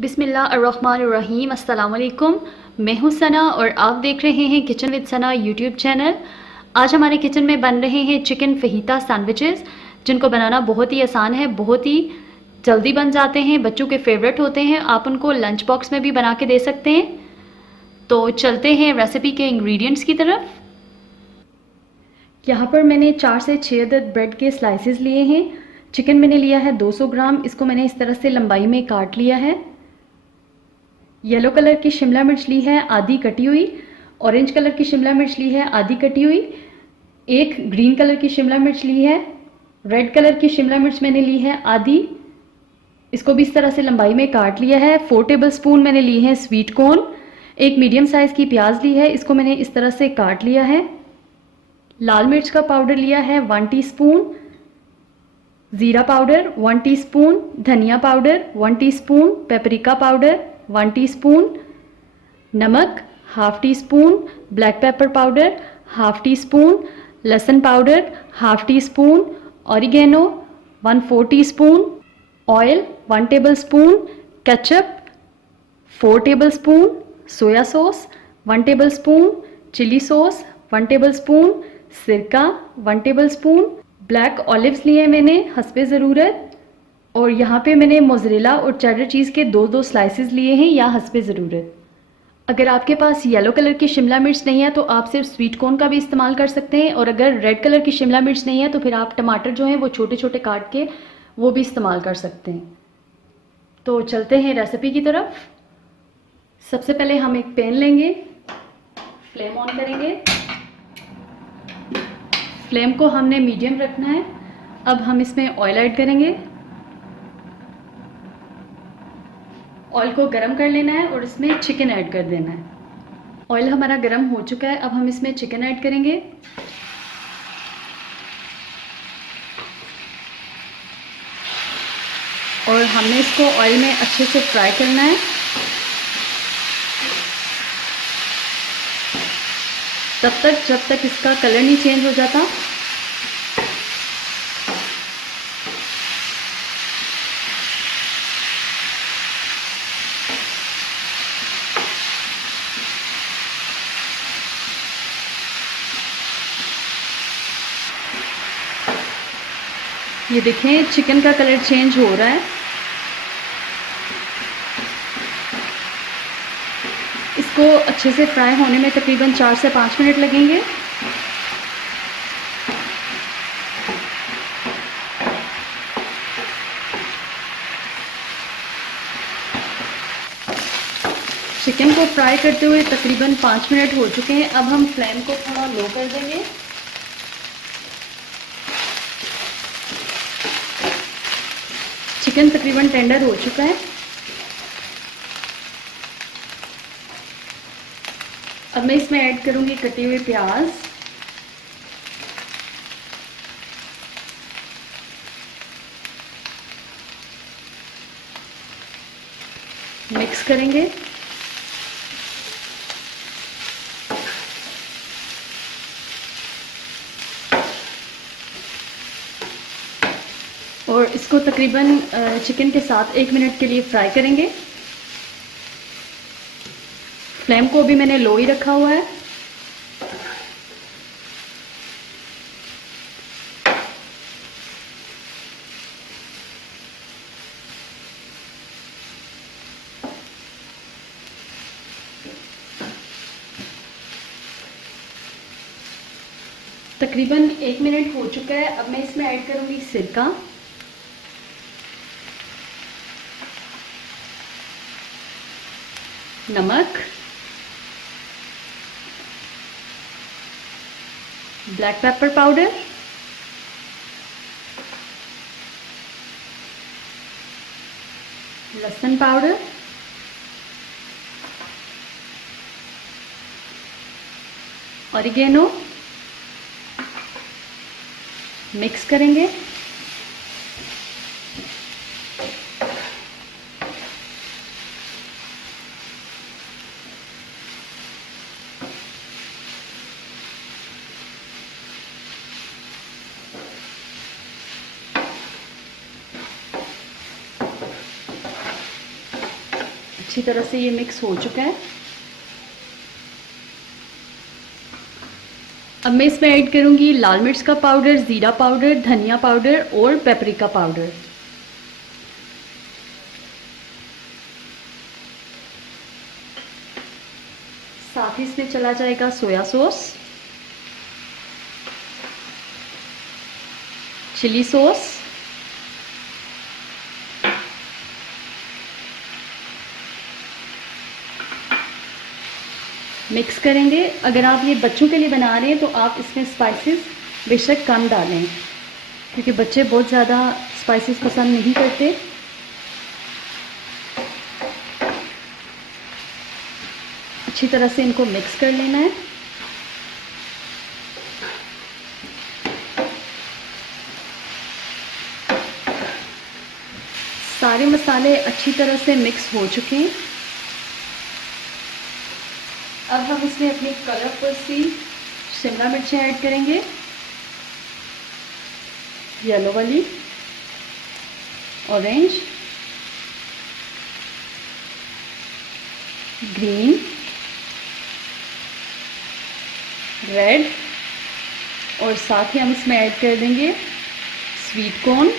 बिस्मिल्लाहिर्रहमानिर्रहीम। अस्सलाम वालेकुम। मैं हूँ सना और आप देख रहे हैं kitchen with Sana YouTube channel. आज हमारे किचन में बन रहे हैं चिकन फहीता सैंडविचेस, जिनको बनाना बहुत ही आसान है, बहुत ही जल्दी बन जाते हैं, बच्चों के फेवरेट होते हैं। आप उनको लंच बॉक्स में भी बना के दे सकते हैं। तो चलते हैं रेसिपी के इंग्रेडिएंट्स की तरफ। यहाँ पर मैंने 4 से 6 अदद ब्रेड के स्लाइसेस लिए हैं। चिकन मैंने लिया है 200 ग्राम। इसको मैंने इस तरह से लंबाई में काट लिया है। येलो कलर की शिमला मिर्च ली है आधी कटी हुई। ऑरेंज कलर की शिमला मिर्च ली है आधी कटी हुई। एक ग्रीन कलर की शिमला मिर्च ली है। रेड कलर की शिमला मिर्च मैंने ली है आधी। इसको भी इस तरह से लंबाई में काट लिया है। 4 टेबलस्पून मैंने ली है स्वीट कॉर्न। एक मीडियम साइज़ की प्याज ली है, इसको मैंने इस तरह से काट लिया है। लाल मिर्च का पाउडर लिया है 1 टीस्पून। ज़ीरा पाउडर 1 टीस्पून। धनिया powder 1 teaspoon. Paprika powder 1 teaspoon. नमक half teaspoon. Black pepper powder half teaspoon. लहसुन powder half teaspoon. Oregano 1/4 teaspoon. Oil 1 tablespoon. Ketchup 4 tablespoon. Soya sauce 1 tablespoon. Chilli sauce 1 tablespoon. सिरका 1 tablespoon. Black olives लिए मैंने हस्बे ज़रूरत। और यहाँ पे मैंने मोज़रेला और चेडर चीज़ के 2-2 स्लाइसेस लिए हैं या हस्बे ज़रूरत। अगर आपके पास येलो कलर की शिमला मिर्च नहीं है तो आप सिर्फ स्वीट कॉर्न का भी इस्तेमाल कर सकते हैं, और अगर रेड कलर की शिमला मिर्च नहीं है तो फिर आप टमाटर जो हैं वो छोटे छोटे काट के वो भी इस्तेमाल कर सकते हैं। तो चलते हैं रेसिपी की तरफ। सबसे पहले हम एक पैन लेंगे, फ्लेम ऑन करेंगे। फ्लेम को हमने मीडियम रखना है। अब हम इसमें ऑयल ऐड करेंगे। ऑयल को गरम कर लेना है और इसमें चिकन ऐड कर देना है। ऑयल हमारा गरम हो चुका है। अब हम इसमें चिकन ऐड करेंगे। और हमने इसको ऑयल में अच्छे से फ्राई करना है तब तक जब तक इसका कलर नहीं चेंज हो जाता। ये देखें चिकन का कलर चेंज हो रहा है। इसको अच्छे से फ्राई होने में तकरीबन 4 से 5 मिनट लगेंगे। चिकन को फ्राई करते हुए तकरीबन 5 मिनट हो चुके हैं। अब हम फ्लेम को थोड़ा लो कर देंगे। चिकन तकरीबन टेंडर हो चुका है। अब मैं इसमें ऐड करूंगी कटी हुई प्याज। मिक्स करेंगे। और इसको तकरीबन चिकन के साथ 1 मिनट के लिए फ्राई करेंगे। फ्लेम को भी मैंने लो ही रखा हुआ है। तकरीबन 1 मिनट हो चुका है। अब मैं इसमें ऐड करूंगी सिरका। नमक, ब्लैक पेपर पाउडर, लहसुन पाउडर, ऑरिगेनो। मिक्स करेंगे। अच्छी तरह से ये मिक्स हो चुका है। अब मैं इसमें ऐड करूँगी लाल मिर्च का पाउडर, ज़ीरा पाउडर, धनिया पाउडर और पेपरिका पाउडर। साथ ही इसमें चला जाएगा soya sauce, chilli sauce, mix करेंगे। अगर आप ये बच्चों के लिए बना रहे हैं तो आप इसमें स्पाइसेस बेशक कम डालें, क्योंकि बच्चे बहुत ज़्यादा स्पाइसेस पसंद नहीं करते। अच्छी तरह से इनको मिक्स कर लेना है। सारे मसाले अच्छी तरह से मिक्स हो चुके हैं। अब हम इसमें अपनी कलरफुल सी शिमला मिर्चें ऐड करेंगे, येलो वाली, ऑरेंज, ग्रीन, रेड, और साथ ही हम इसमें ऐड कर देंगे स्वीट कॉर्न।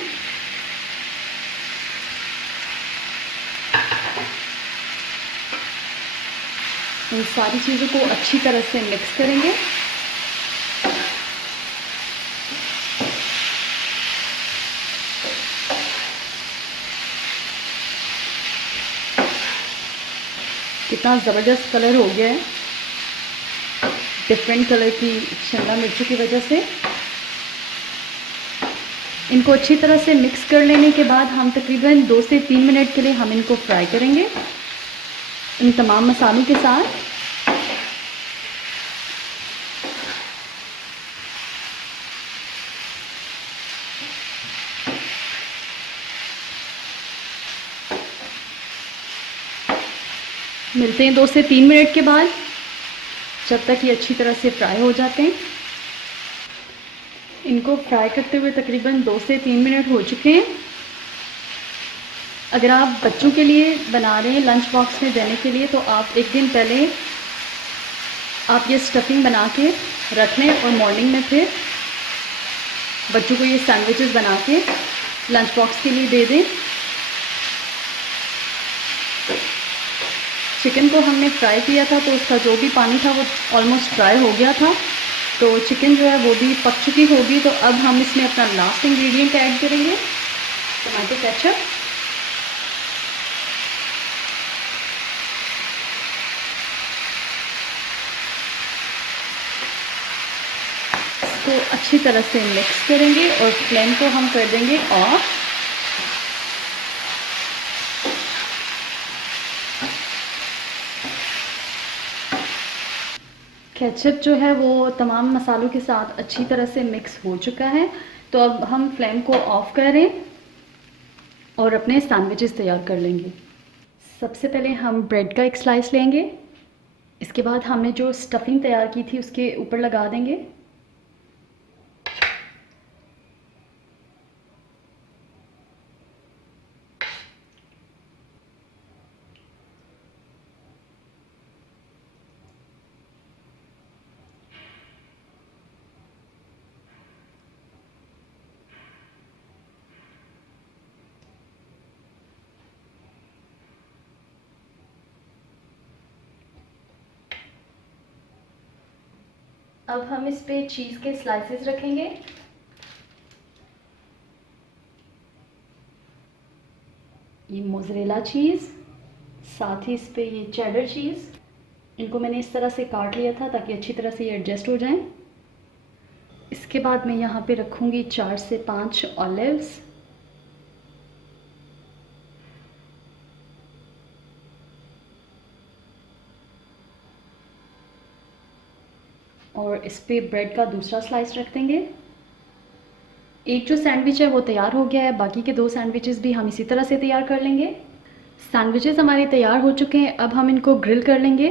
इन सारी चीज़ों को अच्छी तरह से मिक्स करेंगे। कितना ज़बरदस्त कलर हो गया है डिफरेंट कलर की शिमला मिर्ची की वजह से। इनको अच्छी तरह से मिक्स कर लेने के बाद हम तकरीबन 2 से 3 मिनट के लिए हम इनको फ्राई करेंगे इन तमाम मसालों के साथ। मिलते हैं 2 से 3 मिनट के बाद, जब तक ये अच्छी तरह से फ्राई हो जाते हैं। इनको फ्राई करते हुए तकरीबन 2 से 3 मिनट हो चुके हैं। अगर आप बच्चों के लिए बना रहे हैं लंच बॉक्स में देने के लिए, तो आप एक दिन पहले आप ये स्टफिंग बना के रख लें और मॉर्निंग में फिर बच्चों को ये सैंडविचेस बना के लंच बॉक्स के लिए दे दें। चिकन को हमने फ्राई किया था तो उसका जो भी पानी था वो ऑलमोस्ट ड्राई हो गया था, तो चिकन जो है वो भी पक चुकी होगी। तो अब हम इसमें अपना लास्ट इंग्रेडिएंट ऐड करेंगे, टमाटो केचप। इसको अच्छी तरह से मिक्स करेंगे और फ्लेम को हम कर देंगे ऑफ। केचप जो है वो तमाम मसालों के साथ अच्छी तरह से मिक्स हो चुका है। तो अब हम फ्लेम को ऑफ करें और अपने सैंडविचेस तैयार कर लेंगे। सबसे पहले हम ब्रेड का एक स्लाइस लेंगे। इसके बाद हमने जो स्टफिंग तैयार की थी उसके ऊपर लगा देंगे। अब हम इस पे चीज़ के स्लाइसेस रखेंगे। ये मोज़रेला चीज़, साथ ही इस पे ये चेडर चीज़। इनको मैंने इस तरह से काट लिया था ताकि अच्छी तरह से ये एडजस्ट हो जाएं। इसके बाद मैं यहाँ पे रखूँगी 4 से 5 ऑलिव्स। और इस पे ब्रेड का दूसरा स्लाइस रख देंगे। एक जो सैंडविच है वो तैयार हो गया है, बाकी के 2 सैंडविचेस भी हम इसी तरह से तैयार कर लेंगे। सैंडविचेस हमारे तैयार हो चुके हैं। अब हम इनको ग्रिल कर लेंगे।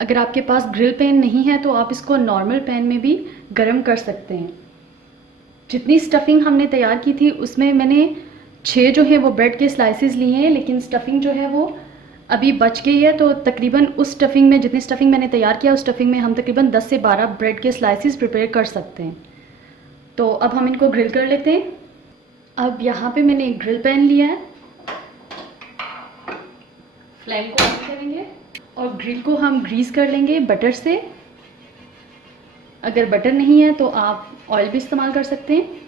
अगर आपके पास ग्रिल पैन नहीं है तो आप इसको नॉर्मल पैन में भी गर्म कर सकते हैं। जितनी स्टफिंग हमने तैयार की थी उसमें मैंने 6 जो है वो ब्रेड के स्लाइसेस लिए हैं, लेकिन स्टफिंग जो है वो अभी बच गई है, तो तकरीबन उस स्टफिंग में, जितनी स्टफिंग मैंने तैयार किया उस स्टफिंग में हम तकरीबन 10 से 12 ब्रेड के स्लाइसिस प्रिपेयर कर सकते हैं। तो अब हम इनको ग्रिल कर लेते हैं। अब यहाँ पे मैंने एक ग्रिल पैन लिया है, फ्लेम को ऑन करेंगे और ग्रिल को हम ग्रीस कर लेंगे बटर से। अगर बटर नहीं है तो आप ऑयल भी इस्तेमाल कर सकते हैं।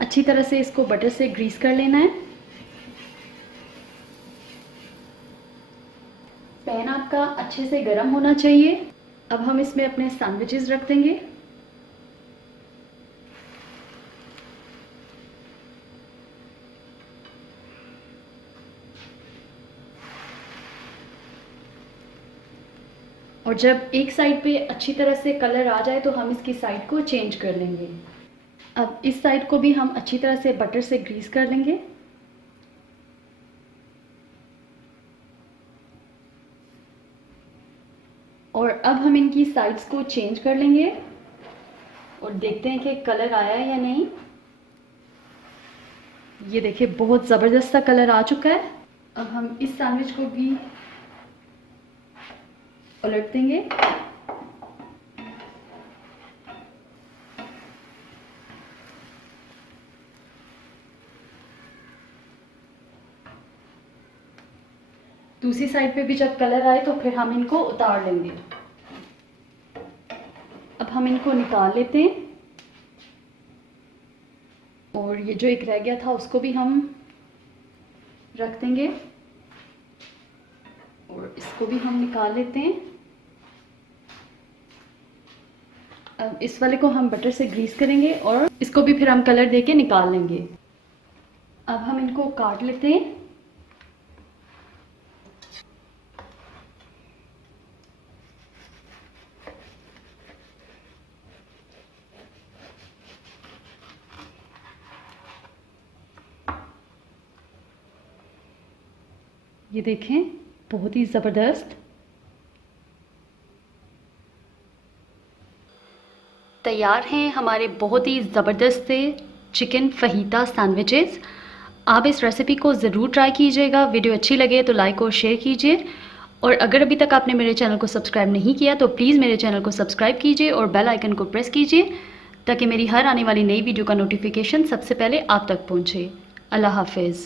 अच्छी तरह से इसको बटर से ग्रीस कर लेना है। पैन आपका अच्छे से गर्म होना चाहिए। अब हम इसमें अपने सैंडविचेस रख देंगे। और जब एक साइड पे अच्छी तरह से कलर आ जाए तो हम इसकी साइड को चेंज कर लेंगे। अब इस साइड को भी हम अच्छी तरह से बटर से ग्रीस कर लेंगे। और अब हम इनकी साइड्स को चेंज कर लेंगे और देखते हैं कि कलर आया है या नहीं। ये देखिए बहुत ज़बरदस्त सा कलर आ चुका है। अब हम इस सैंडविच को भी उलट देंगे। दूसरी साइड पे भी जब कलर आए तो फिर हम इनको उतार लेंगे। अब हम इनको निकाल लेते हैं और ये जो एक रह गया था उसको भी हम रख देंगे और इसको भी हम निकाल लेते हैं। अब इस वाले को हम बटर से ग्रीस करेंगे और इसको भी फिर हम कलर देके निकाल लेंगे। अब हम इनको काट लेते हैं। ये देखें बहुत ही ज़बरदस्त तैयार हैं हमारे बहुत ही ज़बरदस्त से चिकन फहीता सैंडविचेस। आप इस रेसिपी को ज़रूर ट्राई कीजिएगा। वीडियो अच्छी लगे तो लाइक और शेयर कीजिए और अगर अभी तक आपने मेरे चैनल को सब्सक्राइब नहीं किया तो प्लीज़ मेरे चैनल को सब्सक्राइब कीजिए और बेल आइकन को प्रेस कीजिए ताकि मेरी हर आने वाली नई वीडियो का नोटिफिकेशन सबसे पहले आप तक पहुँचे। अल्लाह हाफिज़।